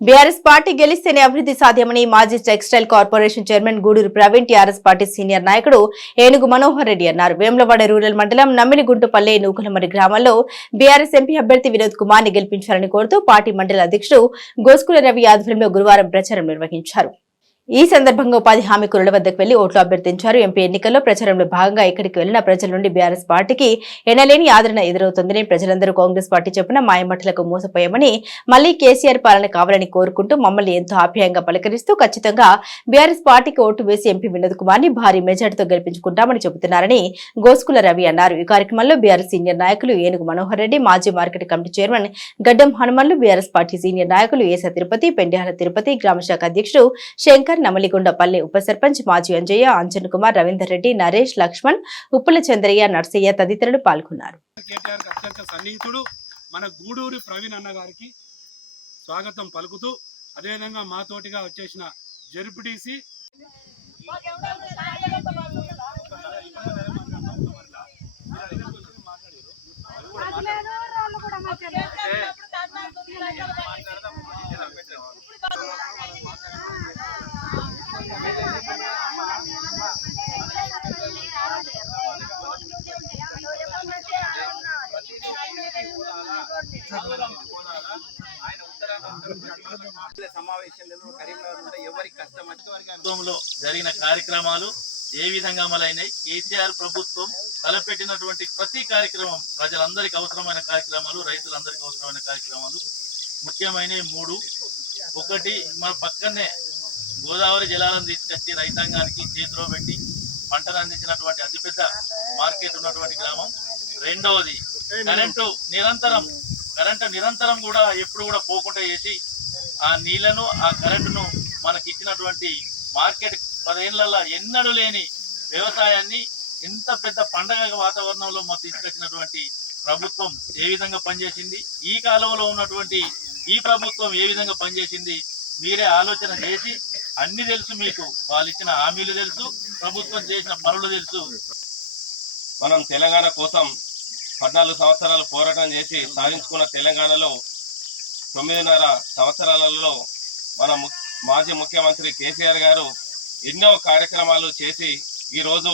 BRS party గెలిస్తేనే అభివృద్ధి సాధ్యమని మాజీ textile corporation chairman Guduru Praveen TRS party senior నాయకుడు ఏనుగు మనోహర్ రెడ్డి అన్నారు. వేములవాడ రూరల్ మండలం నమ్మిలిగుంటుపల్లె నూకలమరి గ్రామంలో బీఆర్ఎస్ ఎంపీ అభ్యర్థి వినోద్ కుమార్ని గెలిపించాలని కోరుతూ పార్టీ మండల అధ్యక్షుడు గోస్కుల రవి ఆధ్వర్యంలో గురువారం ప్రచారం నిర్వహించారు. ఈ సందర్భంగా ఉపాధి హామీ కురుల వద్దకు వెళ్ళి ఓట్లు అభ్యర్థించారు. ఎంపీ ఎన్నికల్లో ప్రచారంలో భాగంగా ఇక్కడికి వెళ్ళిన ప్రజల నుండి బీఆర్ఎస్ పార్టీకి ఎనలేని ఆదరణ ఎదురవుతుందని ప్రజలందరూ కాంగ్రెస్ పార్టీ చెప్పిన మాయమట్లకు మోసపోయామని మళ్ళీ కేసీఆర్ పాలన కావాలని కోరుకుంటూ మమ్మల్ని ఎంతో ఆప్యాయంగా పలకరిస్తూ ఖచ్చితంగా బీఆర్ఎస్ పార్టీకి ఓటు వేసి ఎంపీ వినోద్ కుమార్ని భారీ మెజార్టీతో గెలిపించుకుంటామని చెబుతున్నారని గోస్కుల రవి అన్నారు. ఈ కార్యక్రమంలో బీఆర్ఎస్ సీనియర్ నాయకులు ఏనుగు మనోహర్ రెడ్డి మాజీ మార్కెట్ కమిటీ చైర్మన్ గడ్డం హనుమన్లు బీఆర్ఎస్ పార్టీ సీనియర్ నాయకులు ఏసా తిరుపతి పెండ్యాల తిరుపతి గ్రామశాఖ అధ్యక్షుడు శంకర్ నమలిగుండ పల్లె ఉప సర్పంచ్ మాజీ అంజయ్య అంజన్ కుమార్ రవీందర్ రెడ్డి నరేష్ లక్ష్మణ్ ఉప్పుల చంద్రయ్య నర్సయ్య తదితరులు పాల్గొన్నారు. మన గూడూరి ప్రవీణ్ అన్న గారికి స్వాగతం పలుకుతూ అదేవిధంగా మాతోటిగా వచ్చేసిన జెడ్పీటీసీ సమావేశంలో జరిగిన కార్యక్రమాలు ఏ విధంగా అమలైనాయి? కేసీఆర్ ప్రభుత్వం తలపెట్టినటువంటి ప్రతి కార్యక్రమం ప్రజలందరికీ అవసరమైన కార్యక్రమాలు రైతులందరికీ అవసరమైన కార్యక్రమాలు ముఖ్యమైన మూడు. ఒకటి మన పక్కనే గోదావరి జలాలను తీసుకొచ్చి రైతాంగానికి చేతిలో పెట్టి పంటను అందించినటువంటి అతిపెద్ద మార్కెట్ ఉన్నటువంటి గ్రామం. రెండవది కరెంటు నిరంతరం కరెంటు నిరంతరం కూడా ఎప్పుడు కూడా పోకుండా చేసి ఆ నీళ్ళను ఆ కరెంటును మనకి ఇచ్చినటువంటి మార్కెట్ పదేళ్ళలో ఎన్నడూ లేని వ్యవసాయాన్ని ఇంత పెద్ద పండగ వాతావరణంలో మాకు తీసుకొచ్చినటువంటి ప్రభుత్వం ఏ విధంగా పనిచేసింది? ఈ కాలంలో ఉన్నటువంటి ఈ ప్రభుత్వం ఏ విధంగా పనిచేసింది? మీరే ఆలోచన చేసి అన్ని తెలుసు మీకు. వాళ్ళు ఇచ్చిన హామీలు తెలుసు ప్రభుత్వం చేసిన పనులు తెలుసు. మనం తెలంగాణ కోసం పద్నాలుగు సంవత్సరాలు పోరాటం చేసి సాధించుకున్న తెలంగాణలో తొమ్మిదిన్నర సంవత్సరాలలో మన ము- మాజీ ముఖ్యమంత్రి కేసీఆర్ గారు ఎన్నో కార్యక్రమాలు చేసి ఈరోజు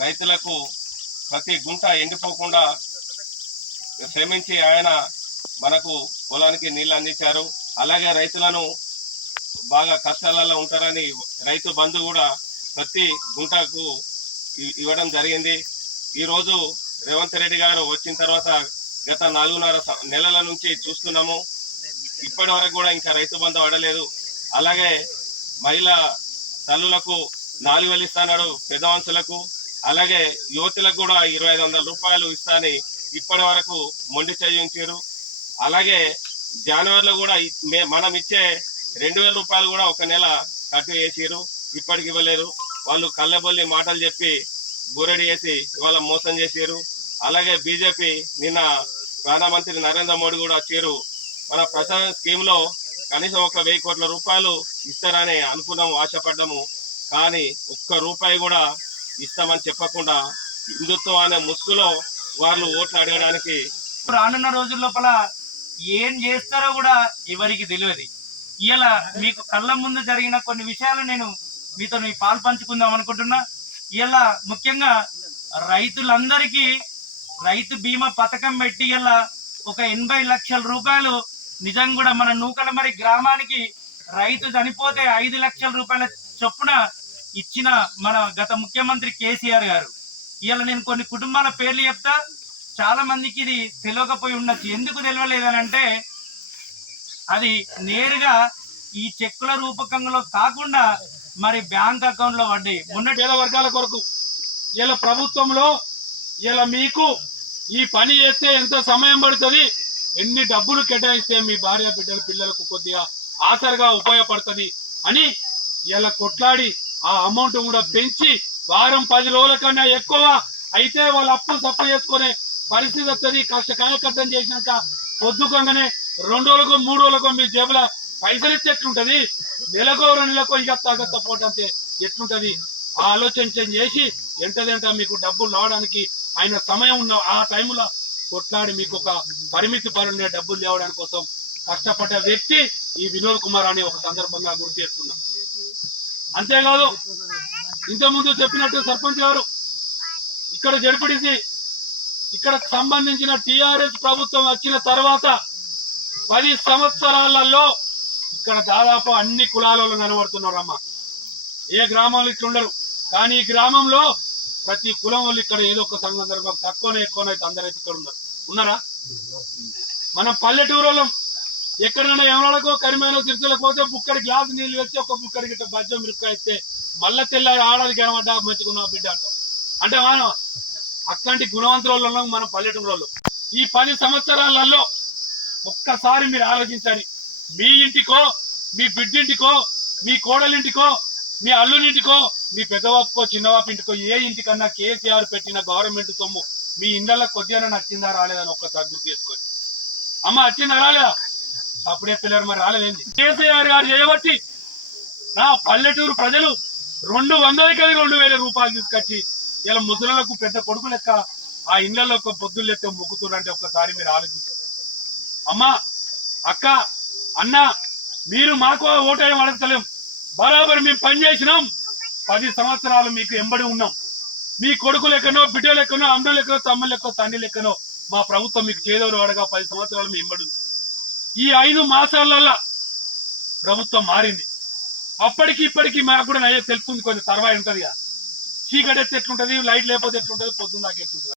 రైతులకు ప్రతి గుంట ఎండిపోకుండా శ్రమించి ఆయన మనకు పొలానికి నీళ్ళు అందించారు. అలాగే రైతులను బాగా కష్టాలలో ఉంటారని రైతు బంధు కూడా ప్రతి గుంటకు ఇవ్వడం జరిగింది. ఈరోజు రేవంత్ రెడ్డి గారు వచ్చిన తర్వాత గత నాలుగున్నర స- నెలల నుంచి చూస్తున్నాము. ఇప్పటి వరకు కూడా ఇంకా రైతు బంధు పడలేదు అలాగే మహిళా తల్లులకు నాలుగు వేలు ఇస్తాడు పెద్దవంశులకు అలాగే యువతులకు కూడా ఇరవై ఐదు వందల రూపాయలు ఇస్తాని ఇప్పటి వరకు మొండి చేయించారు. అలాగే జనవరిలో కూడా మే- మనం ఇచ్చే రెండు వేల రూపాయలు కూడా ఒక నెల కట్టు చేసిరు ఇప్పటికి ఇవ్వలేరు వాళ్ళు కళ్ళబొల్లి మాటలు చెప్పి బూరెడి చేసి ఇవాళ మోసం చేసారు అలాగే బీజేపీ నిన్న ప్రధానమంత్రి నరేంద్ర మోడీ కూడా వచ్చారు. మన ప్రసాద స్కీమ్లో కనీసం ఒక వెయ్యి కోట్ల రూపాయలు ఇస్తారని అనుకున్నాము ఆశపడ్డాము. కానీ ఒక్క రూపాయి కూడా ఇస్తామని చెప్పకుండా హిందుత్వం అనే ముసుగులో వాళ్ళు ఓట్లు అడగడానికి రానున్న రోజుల లోపల ఏం చేస్తారో కూడా ఎవరికి తెలియదు. ఇలా మీకు కళ్ళ ముందు జరిగిన కొన్ని విషయాలు నేను మీతో మీ పాలు పంచుకుందాం అనుకుంటున్నా. ఇలా ముఖ్యంగా రైతులందరికీ రైతు బీమా పథకం పెట్టి ఇలా ఒక ఎనభై లక్షల రూపాయలు నిజంగా కూడా మన నూకలమరి గ్రామానికి రైతు చనిపోతే ఐదు లక్షల రూపాయల చొప్పున ఇచ్చిన మన గత ముఖ్యమంత్రి కేసీఆర్ గారు. ఇలా నేను కొన్ని కుటుంబాల పేర్లు చెప్తా. చాలా మందికి ఇది తెలియకపోయి ఉండొచ్చు. ఎందుకు తెలియలేదని అంటే అది నేరుగా ఈ చెక్కుల రూపకంలో కాకుండా మరి బ్యాంక్ అకౌంట్లో పడ్డాయి మొన్నటి పేద వర్గాల కొరకు ఇలా ప్రభుత్వంలో ఇలా మీకు ఈ పని చేస్తే ఎంత సమయం పడుతుంది? ఎన్ని డబ్బులు కేటాయిస్తే మీ భార్య బిడ్డల పిల్లలకు కొద్దిగా ఆసరిగా ఉపయోగపడుతుంది అని ఇలా కొట్లాడి ఆ అమౌంట్ కూడా పెంచి వారం పది రోజుల కన్నా ఎక్కువ అయితే వాళ్ళు అప్పు సప్పు చేసుకునే పరిస్థితి వస్తుంది. కష్ట కార్యకర్తం చేసినాక పొద్దుకంగానే రెండు రోజులకు మూడు రోజులకు మీ జేబుల పైసలు ఇస్తే ఎట్లుంటది? నెలకో రెండు నెలకో ఇక తగ్గ ఎట్లుంటది? ఆ ఆలోచన చేసి ఎంతదంట మీకు డబ్బులు రావడానికి ఆయన సమయం ఉన్న ఆ టైంలో కొట్లాడి మీకు ఒక పరిమితి పరుండే డబ్బులు తేవడానికి కోసం కష్టపడ్డ వ్యక్తి ఈ వినోద్ కుమార్ అని ఒక సందర్భంగా గుర్తు చేస్తున్నాం. అంతేకాదు ఇంతకుముందు చెప్పినట్టు సర్పంచ్ గారు ఇక్కడ జడ్పీటీసీ ఇక్కడ సంబంధించిన టిఆర్ఎస్ ప్రభుత్వం వచ్చిన తర్వాత పది సంవత్సరాలలో ఇక్కడ దాదాపు అన్ని కులాలలో కనబడుతున్నారమ్మా ఏ గ్రామాలు ఇట్లా ఉండరు కానీ ఈ గ్రామంలో ప్రతి కులం వాళ్ళు ఇక్కడ ఏదో ఒక సందర్భం తక్కువనే ఎక్కువనైతే అందరైతే ఇక్కడ ఉన్నారు. ఉన్నారా? మనం పల్లెటూరు వాళ్ళం ఎక్కడైనా ఎవరకో కరిమైన సిరిసలకు పోతే బుక్కడి గ్లాస్ నీళ్ళు వేసి ఒక బుక్కడి గిట్ట బజ్జం మిరపకాయ ఇస్తే మళ్ళా తెల్లారి ఆడాలి కనబడ్డా మంచుకున్నావు బిడ్డ అంటాం. అంటే మనం అట్లాంటి గుణవంతులలో మనం పల్లెటూరు ఈ పది సంవత్సరాలలో ఒక్కసారి మీరు ఆలోచించాలి. మీ ఇంటికో మీ బిడ్డింటికో మీ కోడలింటికో మీ అల్లునింటికో మీ పెద్దవాపుకో చిన్నవాపు ఇంటికో ఏ ఇంటికన్నా కేసీఆర్ పెట్టిన గవర్నమెంట్ సొమ్ము మీ ఇండ్ల కొద్దిగా నచ్చిందా రాలేదని ఒక్కసారి గుర్తు చేసుకోండి. అమ్మ వచ్చిందా రాలేదా? అప్పుడే పిల్లలు మరి రాలేదండి కేసీఆర్ గారు చేయబట్టి నా పల్లెటూరు ప్రజలు రెండు వందలకి రెండు వేల రూపాయలు తీసుకొచ్చి ఇలా ముసలకు పెద్ద కొడుకు లెక్క ఆ ఇళ్ళలో ఒక పొద్దులు లెక్క మొక్కుతున్నారంటే ఒక్కసారి మీరు ఆలోచించారు అమ్మా అక్క అన్న మీరు మాకు ఓటేయం అడగలేం బరాబర్ మేము పని చేసినాం. పది సంవత్సరాలు మీకు ఎంబడి ఉన్నాం. మీ కొడుకు లెక్కనో బిడ్డ లెక్కనో అమ్మ లెక్కనో తమ్మ లెక్కనో తండ్రి లెక్కనో మా ప్రభుత్వం మీకు చేదోరు అడగా పది సంవత్సరాలు మీ ఎంబడి ఈ ఐదు మాసాలల్లా ప్రభుత్వం మారింది. అప్పటికి ఇప్పటికి మాకు కూడా నయ్యే తెలుస్తుంది కొంచెం తర్వాత ఉంటుంది కదా చీకటి ఎట్లుంటది లైట్ లేకపోతే ఎట్లుంటది పొద్దున్న దాకా ఎట్లుంటుంది.